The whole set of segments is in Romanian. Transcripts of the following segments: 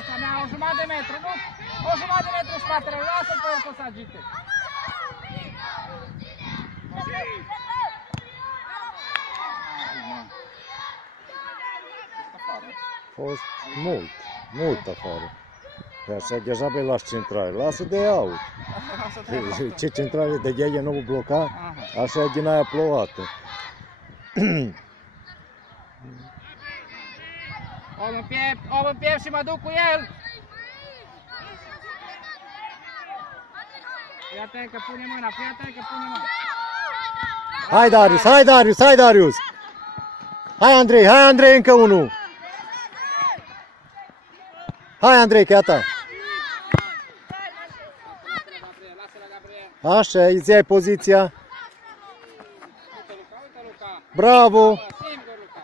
Asta mea, o jumătate de metru, nu? O jumătate de metru în spatele, lasă-l pe el să agite. A fost mult afară. E așa, deja pe las centrale, lasă de out. Ce centrale de gheaghe nu bloca, așa e din aia plouată. Om în piept și mă duc cu el! Fii atent că pune mâna, fii atent că pune mâna. Hai Darius, hai Darius, hai Darius! Hai Andrei, încă unul! Hai Andrei, că e a ta! Așa, îți iai poziția. Bravo!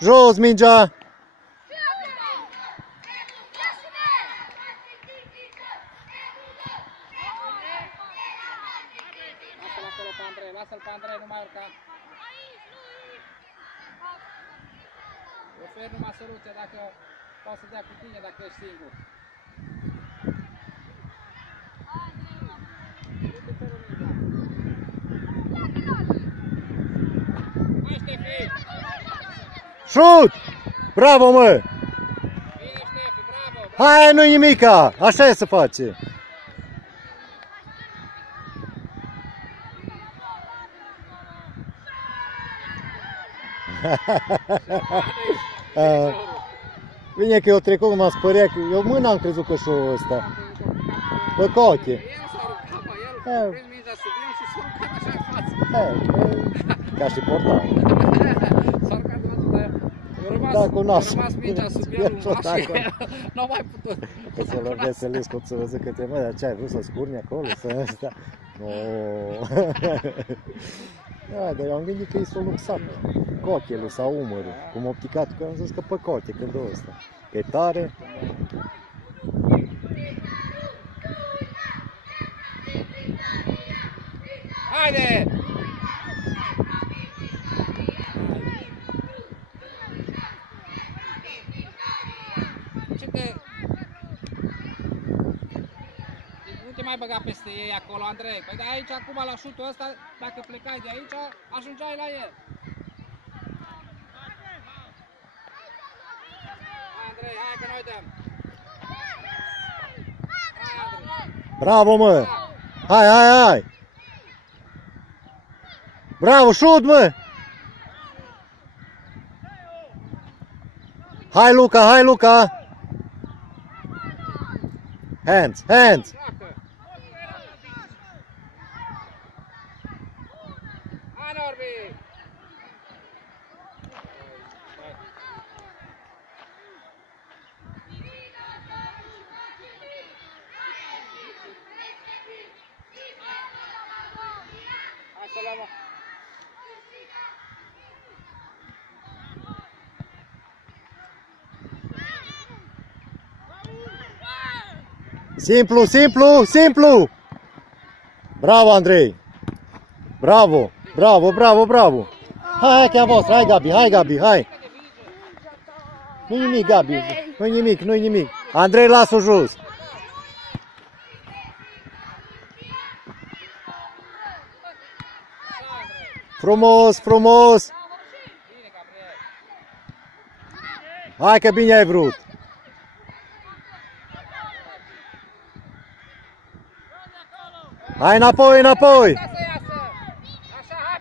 Jos mingea! Lasă-l pe Andrei, nu mai urca. Ofer numai soluție dacă poți să dea cu tine, dacă ești singur. Hai Ștefi! Șut! Bravo, mă! Bine Ștefi, bravo! Hai, nu-i nimica! Așa e să face! Bine că eu trecut cum am spărea, că eu mâna am crezut că și-o ăsta. Pe coche. El s-a rugat, el a prins mingea sub el și s-a rugat așa în față. Ca și portar. S-a rugat de atât, dar Da, cu a rămas mingea sub el un pas și nu a mai putut. Că să lovesc să lescu, să văzut că te mă, dar ce ai vrut să scurni acolo? Să ăsta? Da, dar eu am gândit că i s-o luxat cochele sau umărul, cum opticat, că am zis că pe coche când o ăsta. Că e tare. Haide! Nu te mai băga peste ei acolo, Andrei. Păi de aici, acum, la șutul ăsta, dacă plecai de aici, ajungeai la el. Hai, Andrei, hai că noi dăm. Hai, Andrei. Bravo, mă! Hai! Bravo, șut, mă! Hai, Luca! Hands! Hai, Norbi! Hai să luăm. Simplu! Bravo, Andrei! Bravo! Hai, che a vostra, hai Gabi, hai! Nu-i nimic, Gabi, nu-i nimic. Andrei, lasă-o jos! Frumos! Hai că bine ai vrut! Hai înapoi! Așa, hai,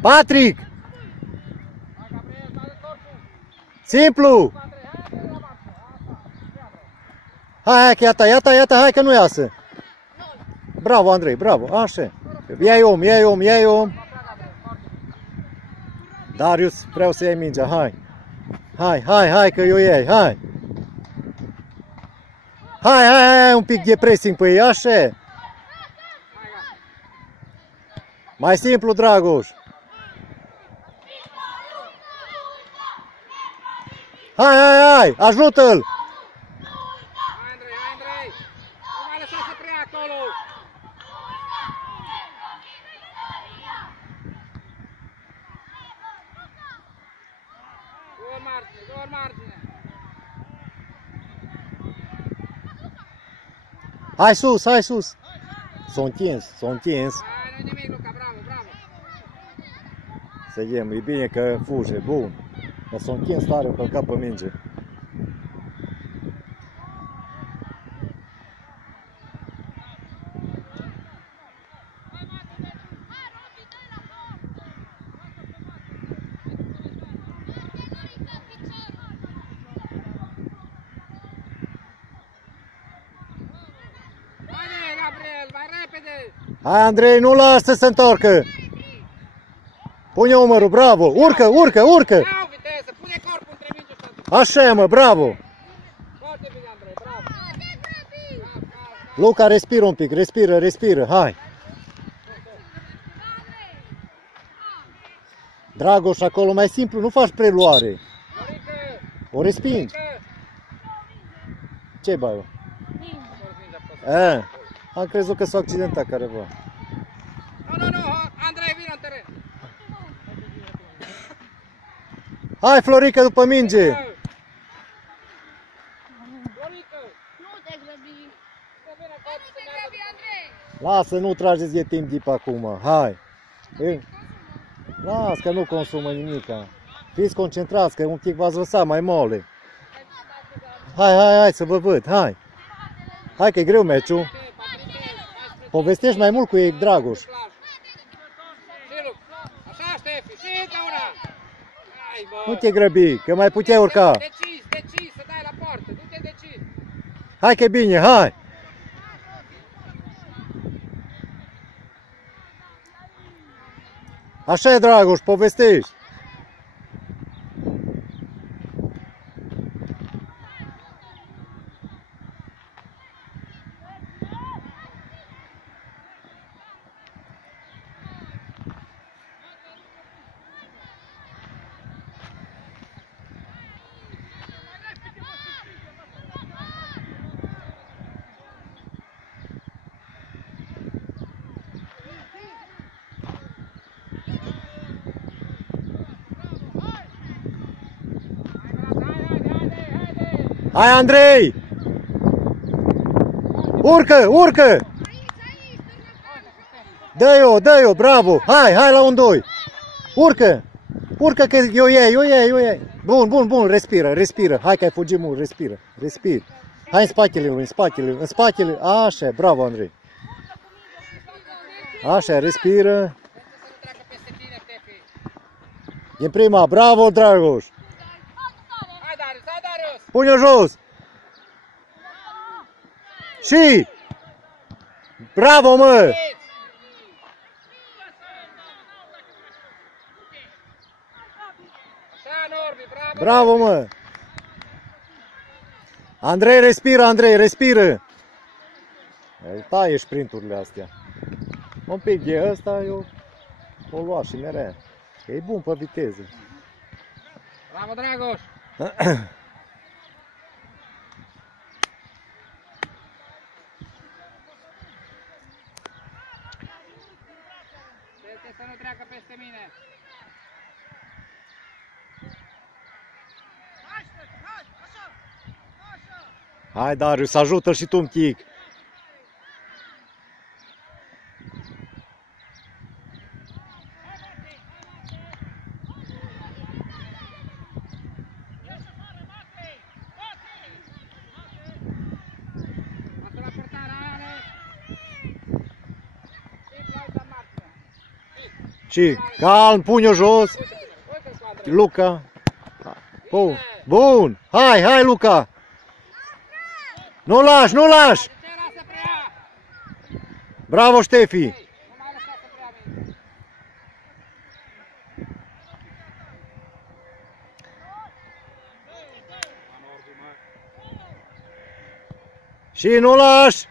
Patrick! Hai, Gabriel, dă-i corpul! Simplu! Hai, că iată, hai că nu iasă! Bravo, Andrei, bravo, așa! Ia-i om! Darius, vreau să iei mingea, hai, că eu iei, hai! Hai, un pic de pressing pe ei, așa! Mai simplu, Dragoș! Hai, ajută-l! Hai, Andrei! Nu mai lăsa să preia acolo! Gol margine! Hai sus, hai sus. S-a întins, s-a întins. Hai, nu nimic, Luca, bravo, bravo. Să iem, e bine că fuge, bun. Dar s-a întins tare, o călcat pe minge. Haide, Gabriel, mai repede. Hai, Andrei, nu lasă să se întoarcă. Pune umărul, bravo. Urcă, urcă, urcă. Iau viteză, pune corpul între minge și atunci. Așa e, mă, bravo. Foarte bine, Andrei, bravo. Luca, respiră un pic, respiră, respiră, hai. Dragoș, acolo mai simplu, nu faci preluare. Florică, O respingi. Florică. Ce bai, bă? Am crezut că s-a accidentat careva. Nu, Andrei, vină în teren. Hai, Florica, după minge. Florică. Nu te grăbi! Să vină corpul să meargă. Lasă, nu trageți de timp dip acum, hai. Las că nu consumă nimica. Fiți concentrați, că un pic v-ați lăsat mai mole. Hai, hai, hai să vă văd, hai. Hai că e greu meciul. Povestești mai mult cu ei, Dragoș. Așa, Ștefi, și încă una. Hai, bă. Nu te grăbi, că mai puteai urca. Decizi, să dai la poartă, nu te decizi. Hai că e bine, hai. Așa e, Dragoș, povestești. Hai, Andrei! Urcă, urcă! Dă-i-o, bravo! Hai, hai la un doi! Urcă! Urcă că eu iei! Bun, respiră! Hai că ai fugit mult, respiră! Hai în spatele lui, în spatele! Așa, bravo, Andrei! Așa, respiră! E prima, bravo, Dragoș! Hai, Darius! Pune-o jos! Și! Bravo, mă! Așa, Norbi, bravo! Bravo, mă! Andrei, respiră! Îi taie sprinturile astea. Un pic de ăsta, eu o lua și mereu. E bun pe viteză. Bravo, Dragoș! Să nu treacă peste mine. Hai, Darius, ajută și tu un pic. Sulla portare, Ale! Și Claudia Marță. Și calm, pune-o jos. Uite-l cu Andrei. Luca. Bun. Hai, Luca. Nu lași! Ce era să preia? Bravo, Ștefi. Nu mai lăsa să preia mine. Și nu lași.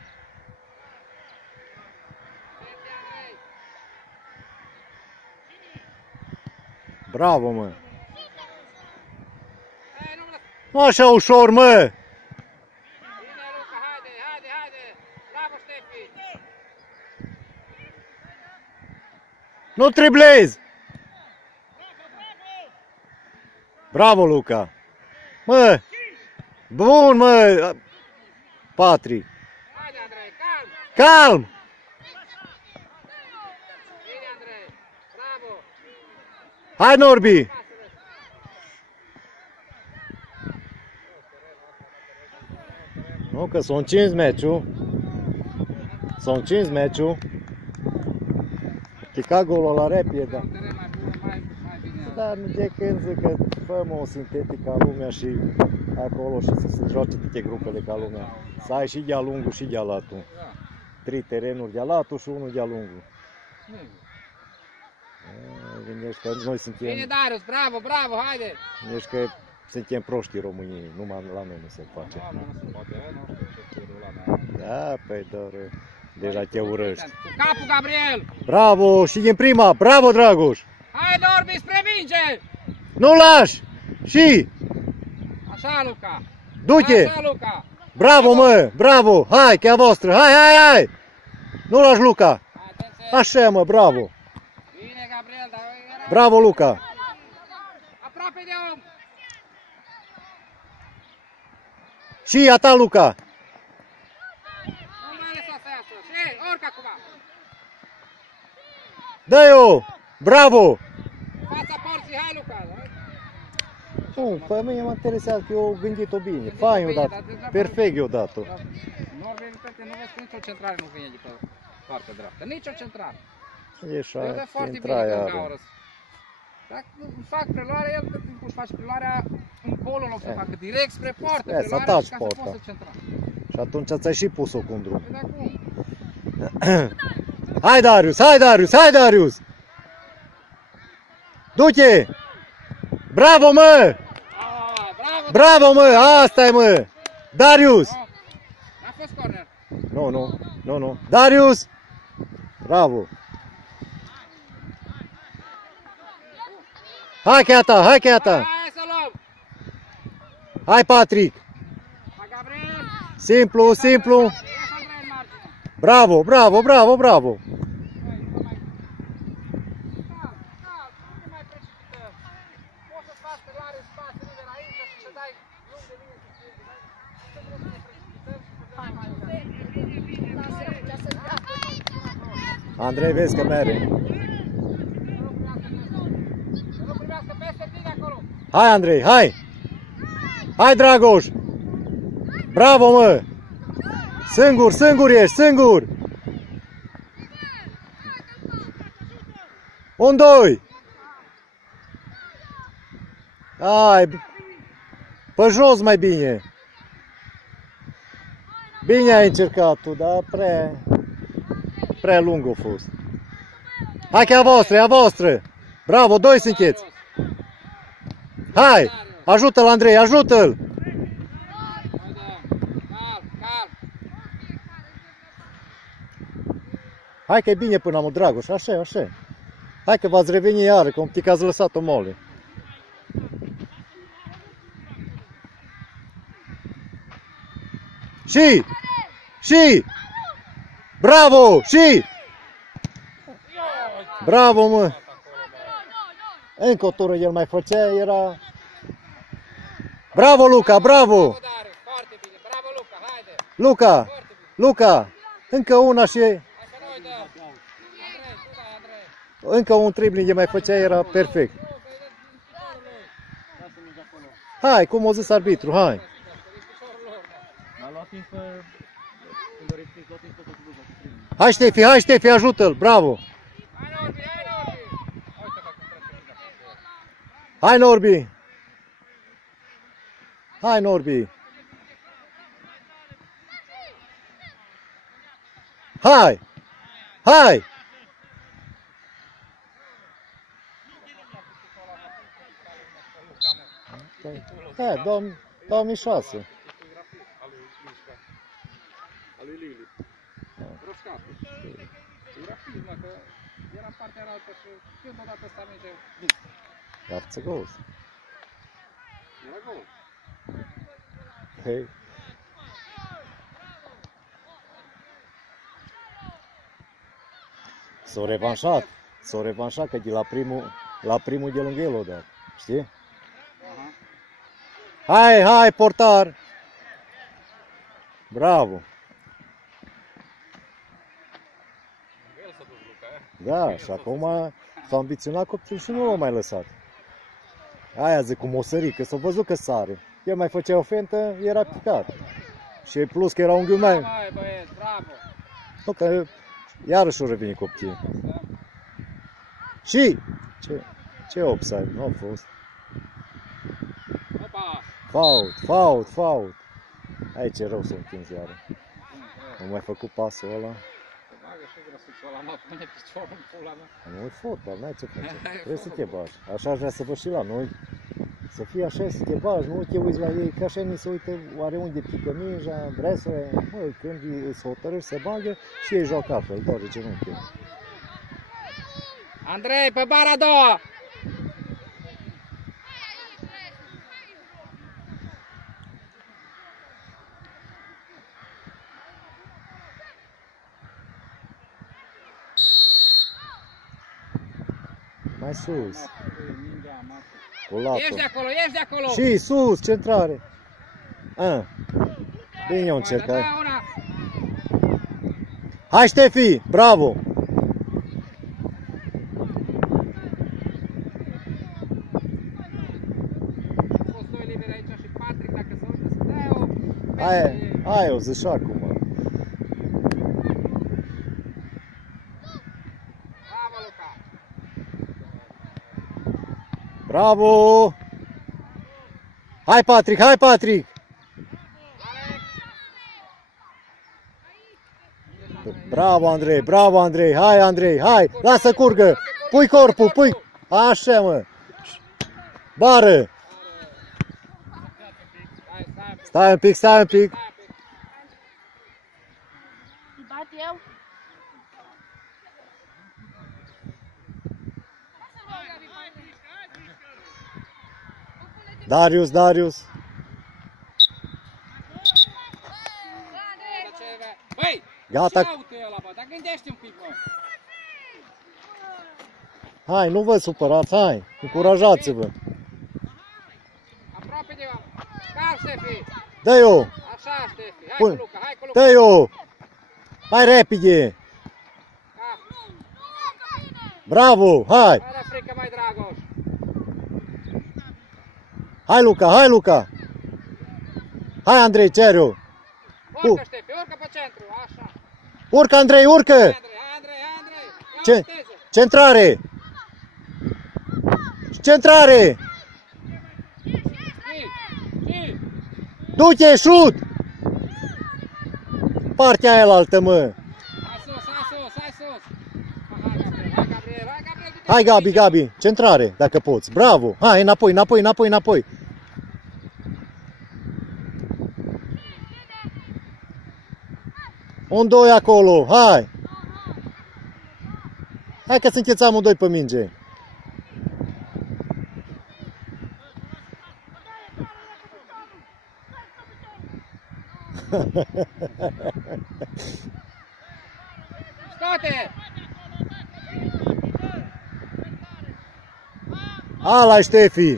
Bravo, mă. Nu așa ușor, mă. Bine, Luca, haide! Bravo, Ștefi! Nu triblezi. Bravo, Luca. Mă. Bun, mă. Patri. Haide, Andrei, Calm! Bine, Andrei! Bravo! Hai, Norbi! Nu, că s-o încins meciul. S-o încins meciul. Chicago la repede, da. Un teren mai bun, mai bine. Dar de când zic că făm o sintetică ca lumea și acolo și să se joace toate grupele ca lumea. Să ai și de-a lungul și de-a latul. Da. 3 terenuri de-a latul și unul de-a lungul. Bine. Gândești că noi suntem, Bine, Darius! Bravo, bravo! Haide! gândești că suntem proștii românii, numai la noi nu se face. Nu, nu se poate, nu știu ce curul ăla mea. Da, păi doar deja te urăști. Cu capul, Gabriel! Bravo! Și din prima! Bravo, Dragoș! Hai, Norbi, spre minge! Nu lași! Și! Așa, Luca! Du-te! Așa, Luca! Bravo, mă! Bravo! Hai, che a voastră! Hai, hai, hai! Nu lași, Luca! Atenție! Așa, mă, bravo! Bine, Gabriel, dar era Bravo, Luca! aproape de om! Și a ta, Luca! Nu mai lăsa să iasă! Și, orcă acum! Dă-i-o! Bravo! Fața porții, hai, Luca! Nu, pe mine mă interesează că eu gândit-o bine. Fain eu dat. Perfect eu dat-o. Norbi, repete, nu vezi că nicio centrare nu vine de pe partea dreaptă. Nicio centrare. E El așa, dă foarte bine intraia când are. gaură. Dacă fac preluarea, el tot timpul își face preluarea în pol, în loc să facă direct spre poartă. Să Preluarea ataci și ca să poarta. poți să centra. Și atunci ți-ai și pus-o cu un drum. Păi, dar cum? Hai, Darius! Hai, Darius! Hai, Darius! Du-te! Bravo, mă! Ah, bravo! Bravo, mă! Asta-i, mă! Darius! No, n-a fost corner. Nu. Darius! Bravo! Hai, cheata! Hai, cheata! Hai să luăm! Hai, Patrick! Hai, Gabriel! Simplu, simplu! Ia să Andrei în margine. Bravo, bravo, bravo, bravo! Calm, nu te mai precipităm. Poți să faci preluare în spațiu liber aici și să dai lung de mine să fie. Să nu ne precipităm și să dai mai ușor. Andrei, vezi că merge. Să nu primească peste tine acolo. Hai, Andrei, hai! Hai, Dragoș! Bravo, mă! Singur, singur ești, singur! 1-2! Hai! Pe jos mai bine! Bine ai încercat tu, dar prea lung a fost. Hai că e a voastră, e a voastră! Bravo, doi sunteți! Hai! Ajută-l, Andrei, ajută-l! Calm. Hai că e bine până am Dragoș, așa. Hai că v-ați reveni iară, că un pic ați lăsat-o mole. Și! Bravo! Și! Bravo, mă! Încă o tură el mai făcea, era... Bravo, Luca, bravo! Bravo, Darius, foarte bine. Bravo, Luca, haide. Luca! Luca! Încă una și... Hai că noi dăm. Andrei, tu dai, Andrei. Încă un dribbling mai făcea, era perfect. Hai, cum o zis arbitru, hai! Hai, Ștefi, ajută-l, bravo! Hai, Norbi, hai, Norbi. Uite, Hai, Norbi! Hai! Hai! Hai, 2006. A lui Lili. Roșcatul. Era film, că era partea altă și când odată ăsta merge, Iar ți gol. era gol. Hei. S-au revanșat că de la primul de lângă el o dat, știi? Hai, portar! Bravo! Da, și acum s-a ambiționat copilul și nu l-a mai lăsat. Aia zic, cum o sări, că s-a văzut că sare. El mai făcea o fentă, era picat. Și plus că era unghiul meu. Mai băieți, bravo! Nu, că iarăși o reveni copilul. Și ce offside? Nu a fost. Opa! Fault. Aici e rău să închins iară. Am mai făcut pasul ăla. Bagă și grăsuțul ăla, mă, pune piciorul în pula mea. Nu e fotbal, n-ai ce face. Trebuie să te bagi. Așa aș vrea să văd și la noi. Să fie așa, să te bagi, nu te uiți la ei, că așa ni se uită oare unde pică mingea, bresele. Mă, când se hotărăși să bagă și ei joacă altfel, doar de genunchi. Andrei, pe bara a doua! Mai sus. Cu Ieși latul. de acolo, ieși de acolo! Și sus, centrare. Bine eu încercat. Da, una. Hai Ștefi, bravo! Au fost doi liberi aici și Patrick, dacă se uită să dea o... Aia o zic și acum. Bravo, Luca! Bravo! Hai Patrick, hai Patrick! Bravo Andrei, hai Andrei, hai, lasă curgă, pui corpul, pui, așa mă, bară, stai un pic, Îi bat eu? Darius, Băi! gata, Ce auto e ăla, bă? Dar gândește un pic, bă! hai, nu vă supărați, hai, încurajați-vă, Aproape de... Car, Ștefi! dă-i-o, Așa, Ștefi! Hai cu Luca, hai cu Luca! dă-i-o, hai repede, bravo, hai, Hai la frică, mai Dragoș! hai Luca, hai Andrei, cer-o, Urcă, Ștefi, urcă pe centru, așa! urcă Andrei, urcă, Hai, Andrei! Ia Ce? viteză! Centrare! Și! Du-te, șut! Partea aia la altă, mă! Hai sus! Hai, Gabriel! Hai, Gabi, centrare, dacă poți. Bravo! Hai, înapoi! Un doi acolo, hai! Hai că sunteți amândoi pe minge. Scoate! Ala, Ștefi!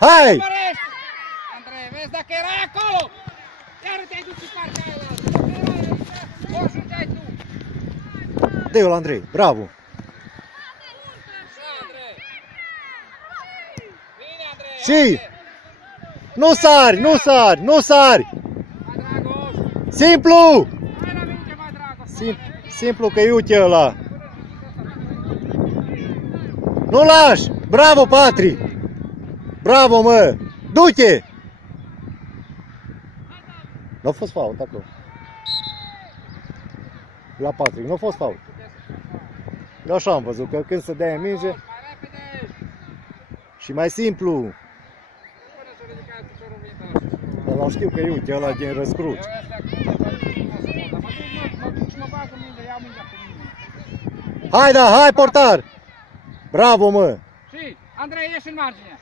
Hai! Mărești! Andrei, vezi dacă erai acolo! Iar te-ai dus în partea aia! Dacă erai aici, o ajungeai tu! Dă-i-o la Andrei, bravo! Așa, Andrei! Bine, Andrei! Și! Nu sari! Mai Dragoș! Simplu! Hai la minge, mai Dragoș! Simplu că e uite ăla! Nu lași! Bravo, Patrick! Bravo, mă! Du-te! Nu a fost fault acolo. La Patrick, nu a fost fault. Eu așa am văzut, că când se dea în minge Mai repede! și mai simplu. Până să ridicați piciorul viitor! Dar l-am știu că e uite ăla din răscruci. Eu ăsta acum, mă duc și mă bag în minge, iau mingea cu mine! Hai, portar! Bravo, mă! Și, Andrei, ieși în margine!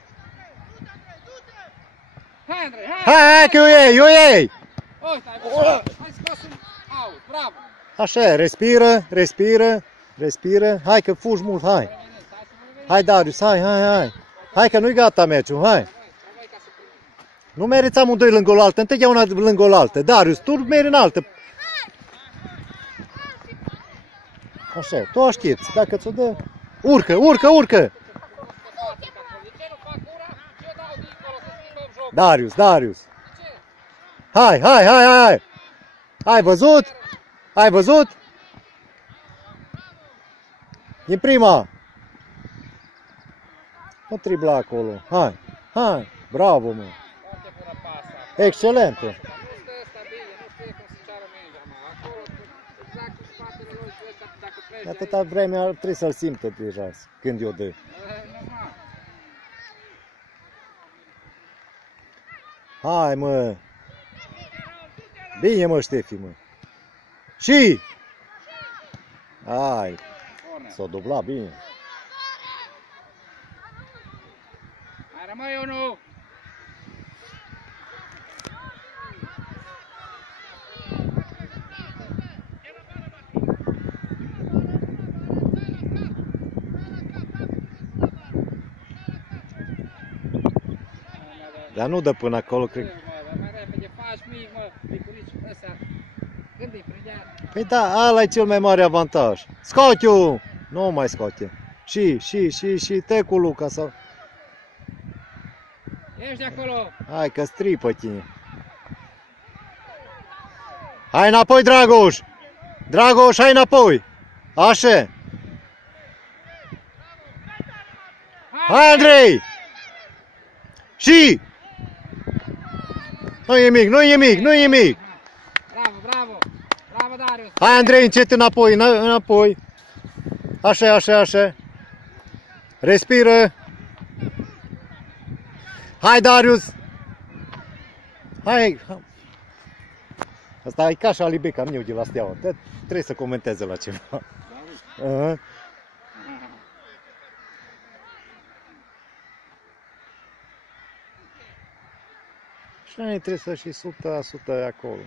Hai, Andrei, Hai, că eu ei! Uite, ai scos un out, bravo! Așa e, respiră. Hai că fugi mult, hai! Hai, Darius, hai! Hai că nu-i gata meciul, hai! Nu meriți amândoi lângă o altă, întotdeauna lângă o altă. Darius, tu meri în altă. Așa, tu o știți, dacă ți-o dă... Urcă, urcă, urcă! De ce nu fac ura? Eu dau dincolo să schimbăm jocul. Darius, Darius! De ce? Hai, hai, hai, hai! Ai văzut? Ai văzut? Din prima! Nu tribla acolo. Hai, hai! Bravo, mă! Foarte bună pasă. Excelentă! Nu stă ăsta bine, nu știe cum să ceară mingea, mă. Acolo, exact cu spatele lui, dacă pleci de Atâta vreme ar trebui să-l simtă deja când i-o dă. aici, normal. Hai, mă! Bine, mă, Ștefi, mă! Și! Hai! Corner. S-o dubla bine. Mai rămâi unul. Dar nu dă până acolo, cred. Mă, dar mai repede faci mic, mă, picurici ăsta. Când îi prindea? Păi da, ăla e cel mai mare avantaj. Scoate-o! Nu mai scoate. Și te cu Luca sau... Ești de acolo. Hai că stripă tine. Hai înapoi, Dragoș! Dragoș, hai înapoi! Așa! Hai, Andrei! Și! Nu e nimic, nu e nimic, nu e nimic! Bravo, bravo. Bravo, Darius. Hai, Andrei, încet înapoi, înapoi! Așa, așa, așa! Respiră! Hai, Darius! Hai! Asta e ca și Alibeca, nu de la Steaua. Trebuie să comenteze la ceva. Și noi trebuie să și 100% acolo.